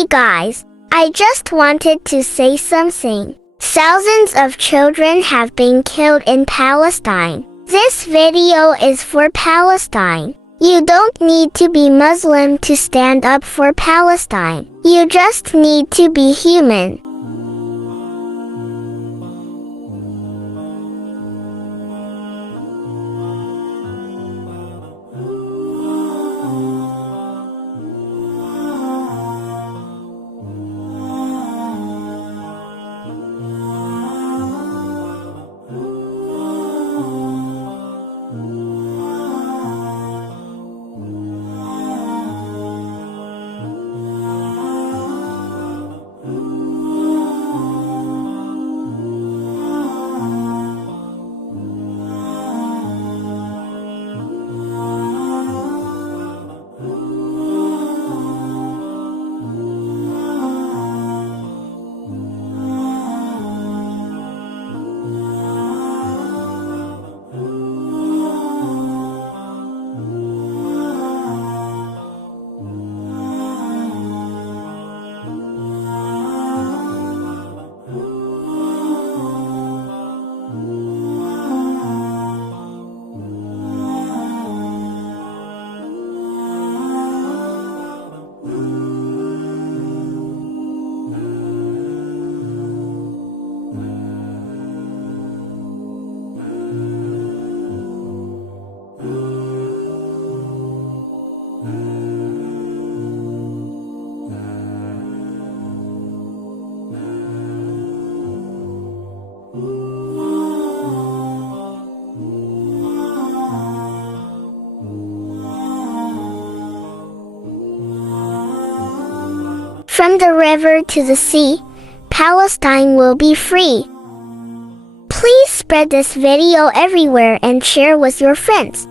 Hey guys, I just wanted to say something. Thousands of children have been killed in Palestine. This video is for Palestine. You don't need to be Muslim to stand up for Palestine. You just need to be human. From the river to the sea, Palestine will be free. Please spread this video everywhere and share with your friends.